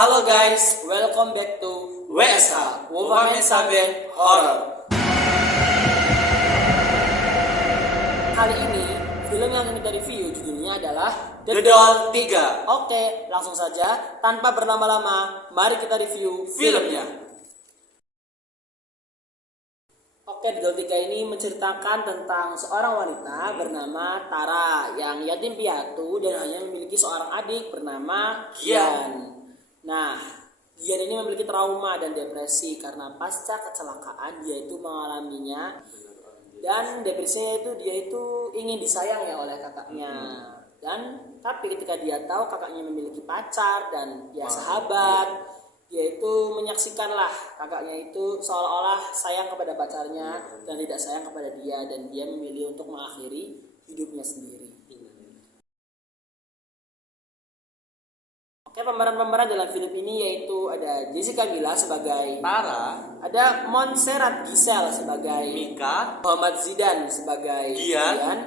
Halo guys, welcome back to WSH, Woman Saben Horror. Kali ini, film yang kita review judulnya adalah The Doll 3. Oke, langsung saja, tanpa berlama-lama, mari kita review filmnya. Oke, The Doll 3 ini menceritakan tentang seorang wanita bernama Tara yang yatim piatu dan hanya memiliki seorang adik bernama Gian. Nah, Gian ini memiliki trauma dan depresi karena pasca kecelakaan dia itu mengalaminya, dan depresinya itu dia itu ingin disayang ya oleh kakaknya. Dan tapi ketika dia tahu kakaknya memiliki pacar dan ya sahabat, dia itu menyaksikanlah kakaknya itu seolah-olah sayang kepada pacarnya dan tidak sayang kepada dia, dan dia memilih untuk mengakhiri hidupnya sendiri. Oke, pemeran-pemeran dalam film ini yaitu ada Jessica Milla sebagai Tara, ada Montserrat Giselle sebagai Mika, Muhammad Zidan sebagai Gian,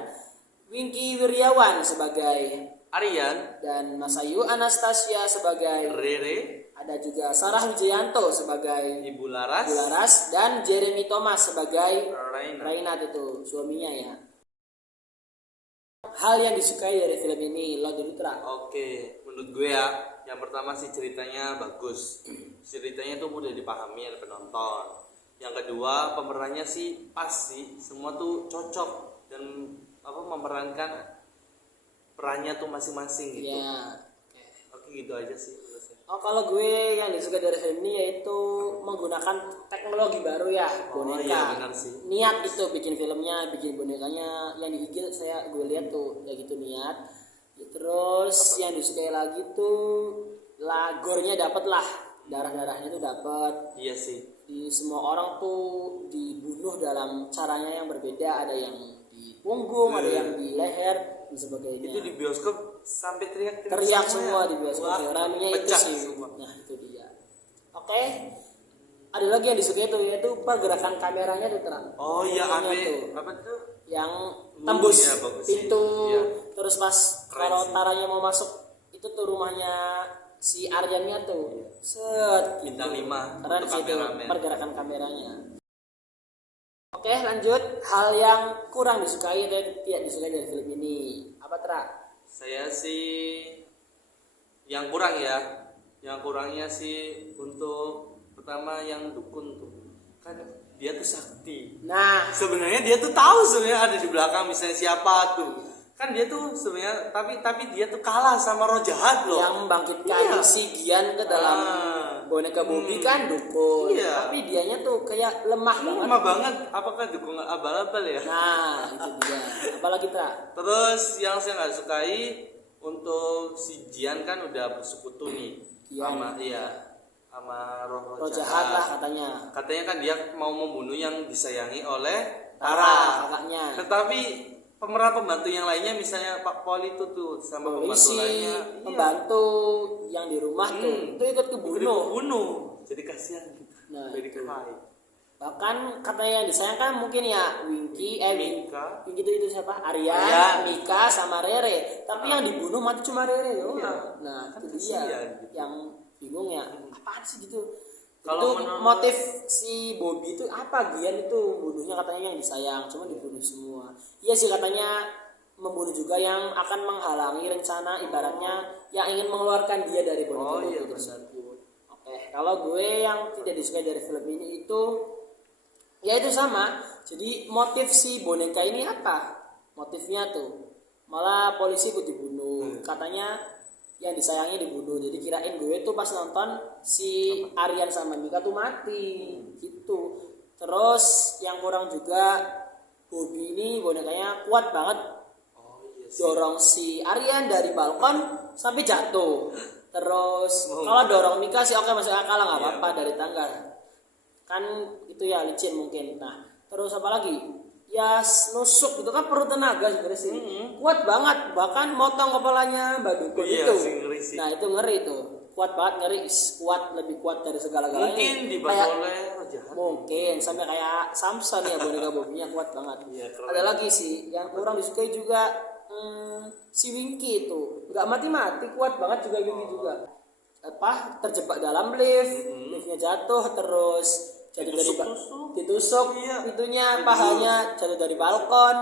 Wingky Wiryawan sebagai Aryan, dan Masayu Anastasia sebagai Rere, ada juga Sarah Wijayanto sebagai Ibu Laras, Bularas, dan Jeremy Thomas sebagai Raina. Rainat itu suaminya ya. Hal yang disukai dari film ini, lo dulu Tra. Oke, menurut gue ya, yang pertama sih ceritanya bagus. Ceritanya tuh mudah dipahami oleh penonton. Yang kedua, pemerannya sih pas sih, semua tuh cocok dan memerankan perannya tuh masing-masing gitu. Ya. Oke, gitu aja sih menurut saya. Oh, kalau gue yang disukai dari film ini yaitu menggunakan teknologi baru ya, boneka. Iya, benar sih. Niat itu bikin filmnya, bikin bonekanya yang di IG gue lihat tuh kayak gitu niat. Ya, terus yang disukai lagi tuh gornya dapet lah, darahnya tuh dapet. Iya sih. Di semua orang tuh dibunuh dalam caranya yang berbeda, ada yang di punggung, ada yang di leher dan sebagainya. Itu di bioskop sampai teriak semua di bioskop. Raminya itu pecah sih semua. nah itu dia. Oke, ada lagi yang disukai tuh yaitu pergerakan kameranya tuh terang. Oh iya, tuh apa tuh? yang tembus iya, bagus pintu sih. Iya. terus pas Keren kalau sih. Taranya mau masuk itu tuh rumahnya si Aryannya tuh set gitu. Bintang 5 Keren untuk sih itu kameramen. pergerakan kameranya. Oke, lanjut, hal yang kurang disukai atau tidak disukai dari film ini apa Tra? Saya sih yang kurang ya. Yang kurangnya sih untuk pertama yang dukun tuh. Kan dia tuh sakti. Nah, Sebenarnya dia tuh tahu sebenarnya ada di belakang misalnya siapa tuh. Kan dia tuh sebenarnya tapi dia tuh kalah sama roh jahat loh. yang membangkitkan Iya. si Gian ke dalam boneka Bobby kan dukun. Iya. Tapi dianya tuh kayak lemah banget. Lama banget. Apakah dukun abal-abal ya? Nah, itu dia. Apalagi Tra? Terus yang saya nggak sukai untuk si Jian kan udah bersekutu nih Jian. sama roh Roh jahat lah katanya. Katanya kan dia mau membunuh yang disayangi oleh Tara, Tara. kakaknya. Tetapi pemeran pembantu yang lainnya misalnya Pak Pol itu tuh sama pembantu Polisi, lainnya, pembantu yang di rumah tuh itu ikut kebunuh. bunuh. Jadi kasihan gitu. Nah, Jadi itu. kebalik. Bahkan katanya yang disayangkan mungkin ya Wingky, Mika. Wingky itu siapa? Aryan, Aryan. Mika sama Rere. Tapi yang dibunuh mati cuma Rere doang. Iya. Nah, Kan itu dia kasihan gitu. yang bingung ya. Apaan sih gitu? Kalau Itu menurut- motif si Bobby itu apa? Gian itu bunuhnya katanya yang disayang, cuma dibunuh semua. Iya sih katanya membunuh juga yang akan menghalangi rencana, ibaratnya yang ingin mengeluarkan dia dari boneka Oh, Bobby iya, tersebut. Oke, kalau gue yang tidak disukai dari film ini itu ya itu sama. Jadi motif si boneka ini apa? Motifnya tuh malah polisi ikut dibunuh. Katanya yang disayangi dibunuh. Jadi kirain gue tuh pas nonton si Aryan sama Mika tuh mati gitu. Terus yang kurang juga Bobby ini bonekanya kuat banget. Oh iya sih. Dorong si Aryan dari balkon sampai jatuh. Terus Oh. kalau dorong Mika sih oke masih akal lah nggak Iya. apa-apa dari tangga. Kan itu ya licin mungkin. Nah, terus apa lagi? Ya nusuk gitu kan perlu tenaga sebenarnya sih. Kuat banget, bahkan motong kepalanya Mbak Dukun Iya, itu. sih, ngeri sih. Nah, itu ngeri tuh. Kuat banget, ngeri, kuat, lebih kuat dari segala-galanya. Mungkin dibantu Kayak- oleh roh jahat. Mungkin sampai kayak Samson ya boneka Bobby-nya kuat banget. Iya, keren. Ada lagi sih yang kurang disukai juga si Wingky itu nggak mati-mati, kuat banget juga Wingky juga. terjebak dalam lift, liftnya jatuh terus jatuh dari ditusuk Iya. itunya pahanya jatuh dari balkon.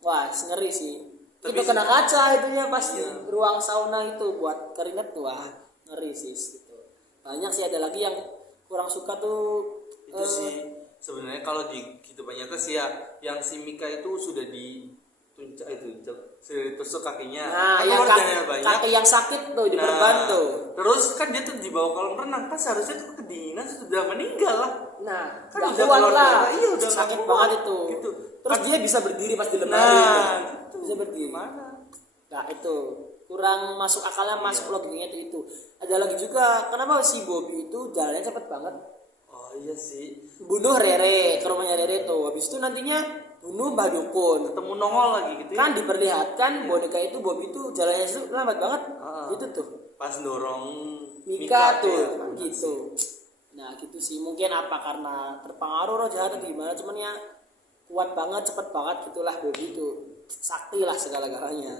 Wah, ngeri sih. Tapi Itu kena kaca itunya pas Iya. di ruang sauna itu buat keringet tuh. Wah, ngeri sih gitu. Banyak sih, ada lagi yang kurang suka tuh Itu sih sebenarnya kalau di kehidupan nyata sih ya, yang si Mika itu sudah dituncak itu sudah ditusuk kakinya. Nah, Kan yang organnya banyak. kaki yang sakit tuh diperban tuh. Terus kan dia tuh dibawa kolam renang, kan seharusnya tuh kedinginan sudah meninggal lah. Nah, Kan nggak udah kuat keluar lah. darah, iya, udah Sakit nggak banget kuat, itu. gitu. Terus dia bisa berdiri pas di lemari. Nah, Tuh. Bisa berdiri. Mana? Nah, itu kurang masuk akalnya, Iya. masuk logikanya itu. Ada lagi juga, kenapa si Bobby itu jalannya cepet banget? Oh iya sih. Bunuh Rere, ke rumahnya Rere tuh. Habis itu nantinya bunuh Mbah Dukun. Ketemu nongol lagi gitu ya. Kan diperlihatkan boneka itu Bobby itu jalannya itu lambat banget. Itu tuh. Pas dorong Mika tuh ya. kan gitu. Nah gitu sih, mungkin apa karena terpengaruh roh jahat atau gimana, cuman ya kuat banget, cepet banget gitulah Bobby itu, sakti lah segala-galanya.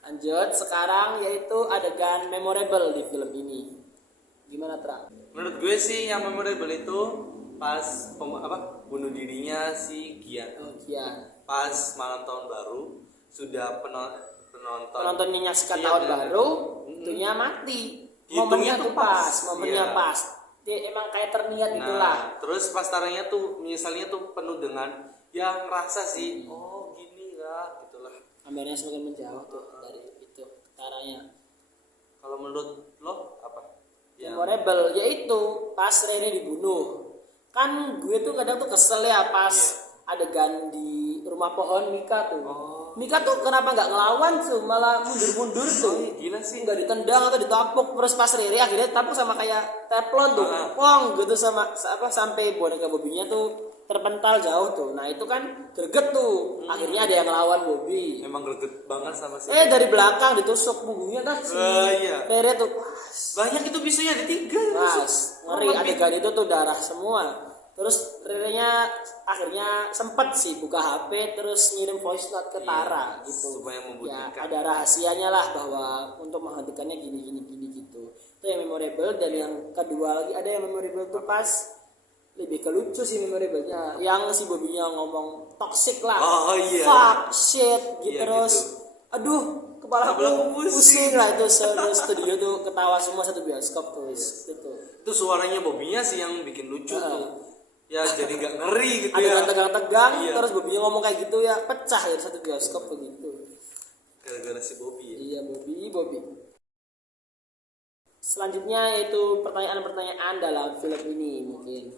Lanjut sekarang yaitu adegan memorable di film ini, gimana Tra? Menurut gue sih yang memorable itu pas bunuh dirinya si Gian. Oh iya, Pas malam tahun baru sudah penonton menyaksikan Iya, tahun benar. baru, itunya mati. Hitungnya Momennya tuh tuh pas, pas. momennya Iya. pas. Dia emang kayak terniat gitulah. Nah, terus pas taranya tuh menyesalnya tuh penuh dengan ya ngerasa sih, oh gini lah gitulah. Kameranya semakin menjauh tuh dari itu taranya. Kalau menurut lo apa? Memorable yaitu pas Rere dibunuh. Kan gue tuh kadang tuh kesel ya pas adegan di rumah pohon Mika tuh. Mika tuh kenapa nggak ngelawan tuh, malah mundur-mundur tuh. Gila sih. Nggak ditendang atau ditapuk. Terus pas Rere akhirnya tapuk sama kayak teflon tuh, pong gitu sama sampai boneka Bobinya tuh terpental jauh tuh. Nah itu kan greget tuh. Akhirnya ada yang ngelawan Bobby. Emang greget banget sama si. Dari belakang ditusuk punggungnya kan si Iya. Rere tuh. Banyak itu bisunya ada 3. Mas, ngeri adegan itu tuh darah semua. Terus Rere-nya akhirnya sempet sih buka HP terus ngirim voice note ke Tara gitu. supaya Ya, membuktikan. ada rahasianya lah bahwa untuk menghentikannya gini gitu. Itu yang memorable. Dan yang kedua lagi ada yang memorable tuh pas lebih ke lucu sih memorable-nya. Yang si Bobinya ngomong toxic lah. Oh, iya. Fuck, shit gitu Iya, terus. gitu. Aduh, kepala Kepalaku pusing. pusing lah itu studio tuh ketawa semua satu bioskop tuh gitu. Itu suaranya Bobinya sih yang bikin lucu tuh. Ya jadi nggak ngeri gitu Ada ya. yang tegang-tegang Iya. terus Bobinya ngomong kayak gitu ya pecah ya satu bioskop begitu. Gara-gara si Bobby ya. Iya Bobby. Selanjutnya yaitu pertanyaan-pertanyaan dalam film ini, mungkin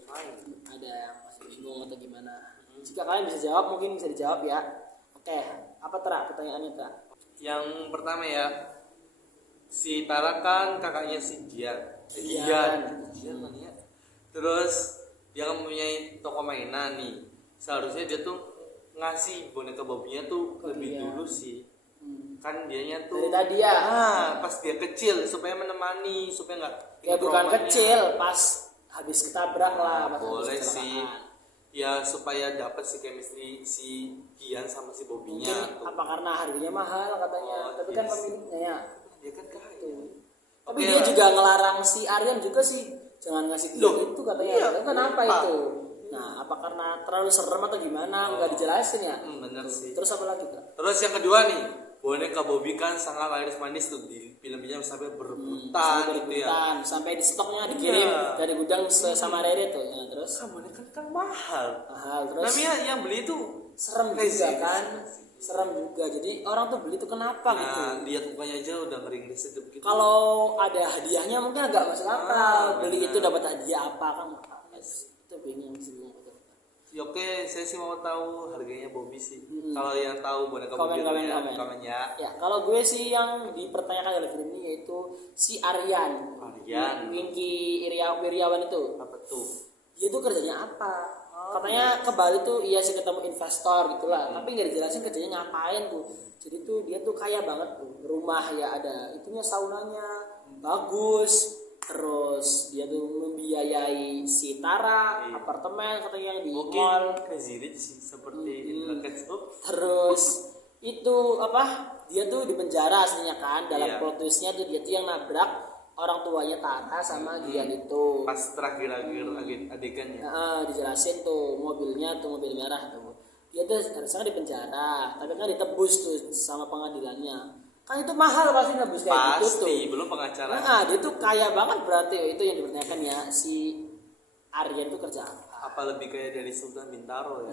ada yang masih bingung atau gimana. Jika kalian bisa jawab mungkin bisa dijawab ya. Oke, apa Tra pertanyaannya Tra? Yang pertama ya, si Tara kan kakaknya si Gian. Gian. Gian mana ya? Terus dia kan mempunyai toko mainan nih. Seharusnya dia tuh ngasih boneka Bobby-nya tuh lebih dia. dulu sih. Kan dianya tuh Dari tadi ya. pas dia kecil supaya menemani, supaya nggak Ya ingat bukan traumanya. kecil, pas habis ketabrak lah, pas habis Boleh sih. kecelakaan. Ya supaya dapat si chemistry si Gian sama si Bobby-nya Mungkin tuh. apa karena harganya mahal katanya, tapi kan yes. pemiliknya ya. Dia kan kaya. Tapi Oke dia lah. juga ngelarang si Aryan juga sih jangan ngasih dia Loh, itu katanya. iya, Kenapa kenapa? itu? Nah, apa karena terlalu serem atau gimana? Nggak dijelasin ya. Bener sih. Terus apa lagi Kak? Terus yang kedua nih, boneka Bobby kan sangat manis tuh di film-filmnya sampai berebutan Sampai gitu ya. rebutan, sampai di stoknya dikirim Iya. dari gudang sama Rere tuh. Ya, terus Kan boneka kan mahal. mahal terus Namanya yang beli itu serem crazy. juga kan. Serem juga. Jadi orang tuh beli tuh kenapa gitu? Nah, lihat mukanya aja udah ngeringis itu begitu. Kalau ada hadiahnya mungkin agak masuk akal. Beli benar. itu dapat hadiah apa kan? Itu bingung sih. Ya, oke, saya sih mau tahu harganya Bobby sih. Kalau yang tahu boneka Bobby Komen. komen ya. Ya, kalau gue sih yang dipertanyakan dalam film ini yaitu si Aryan. Winky Wiryawan itu. Apa tuh? Dia tuh kerjanya apa? Katanya ke Bali tuh iya sih ketemu investor gitulah, tapi nggak dijelasin kerjanya ngapain tuh. Jadi tuh dia tuh kaya banget tuh. Rumah ya ada itunya, saunanya bagus. Terus dia tuh membiayai si Tara, apartemen katanya yang di Mungkin mall. Crazy Rich sih seperti Indra Ketchup. Terus itu apa, dia tuh di penjara aslinya kan, dalam Iya. plot twistnya tuh dia tuh yang nabrak orang tuanya Tara sama Gian itu. Pas terakhir adegannya. Nah, dijelasin tuh mobilnya tuh mobil merah tuh, dia tuh harusnya di penjara tapi kan ditebus tuh sama pengadilannya, kan itu mahal pasti nebus kayak gitu tuh. Pasti belum pengacara. Nah, dia tuh kaya banget berarti, itu yang dipertanyakan ya, si Aryan tuh kerja apa. Apa lebih kaya dari Sultan Bintaro ya?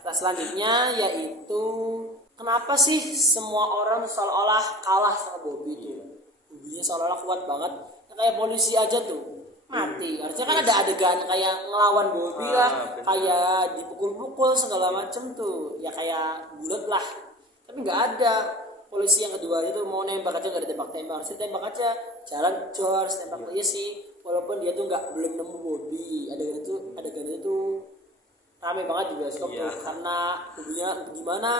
Nah, selanjutnya yaitu kenapa sih semua orang seolah-olah kalah sama Bobby itu? Bobby-nya seolah-olah kuat banget. Nah, kayak polisi aja tuh mati. Harusnya kan ada adegan kayak ngelawan Bobby lah, bener. kayak dipukul-pukul segala macem tuh. Ya kayak bulat lah. Tapi nggak ada. Polisi yang kedua itu mau nembak aja nggak ditembak-tembak. Harusnya tembak aja, jalan George tembak aja sih. Walaupun dia tuh belum nemu Bobby. Adegan itu rame banget di bioskop Iya. tuh karena Bobby-nya gimana,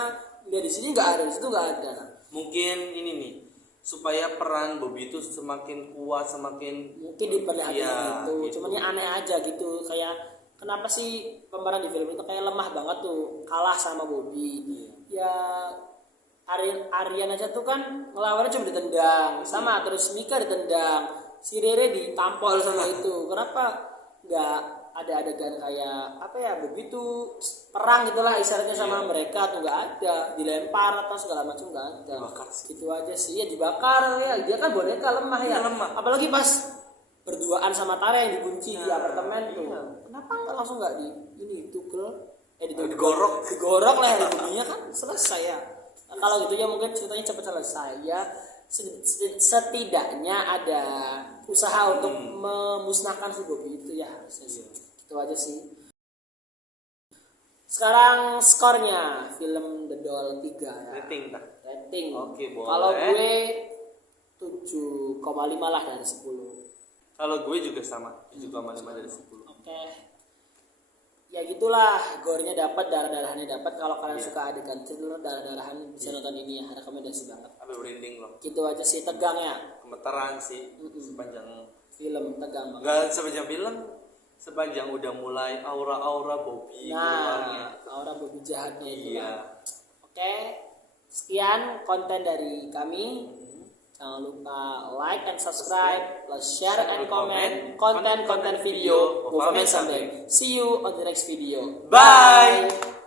dia di sini nggak ada, di situ nggak ada. Mungkin ini nih supaya peran Bobby itu semakin kuat, semakin Mungkin diperlihatkan Iya, gitu. gitu. Cuman ini aneh aja gitu, kayak kenapa sih pemeran di film itu kayak lemah banget tuh, kalah sama Bobby. Ya Aryan aja tuh kan ngelawannya cuma ditendang, sama terus Mika ditendang, si Rere ditampol sama itu. Kenapa nggak ada adegan kayak apa ya, Bobby tuh perang gitulah isyaratnya sama mereka tuh, nggak ada, dilempar atau segala macam nggak ada. Dibakar sih. Gitu aja sih, ya dibakar ya, dia kan boneka lemah ya. Iya, lemah. Apalagi pas berduaan sama Tara yang dikunci di Nah, apartemen tuh. iya. Kenapa nggak langsung nggak Digorok. digorok lah ya, Bobby-nya kan selesai ya. Nah, kalau gitu ya mungkin ceritanya cepat selesai ya. Setidaknya ada usaha untuk memusnahkan si Bobby itu ya, harusnya sih. Itu aja sih. Sekarang skornya film The Doll 3 ya. Rating tak? Rating. Oke, boleh. Kalau gue 7,5 lah dari 10. Kalau gue juga sama 7,5 dari 10. Oke. Ya gitulah, gore-nya dapat, darah-darahannya dapat. Kalau kalian suka adegan thriller darah-darahan bisa nonton ini ya, rekomendasi banget. Sampai merinding loh. Gitu aja sih, tegang ya. Gemeteran sih sepanjang Film tegang banget. enggak sepanjang film, sepanjang udah mulai aura-aura Bobby keluarnya. Nah, orang Bobby jahatnya itu. Iya. Oke, sekian konten dari kami. Jangan lupa like and subscribe, plus share and comment konten-konten video Movement Sunday. See you on the next video. Bye.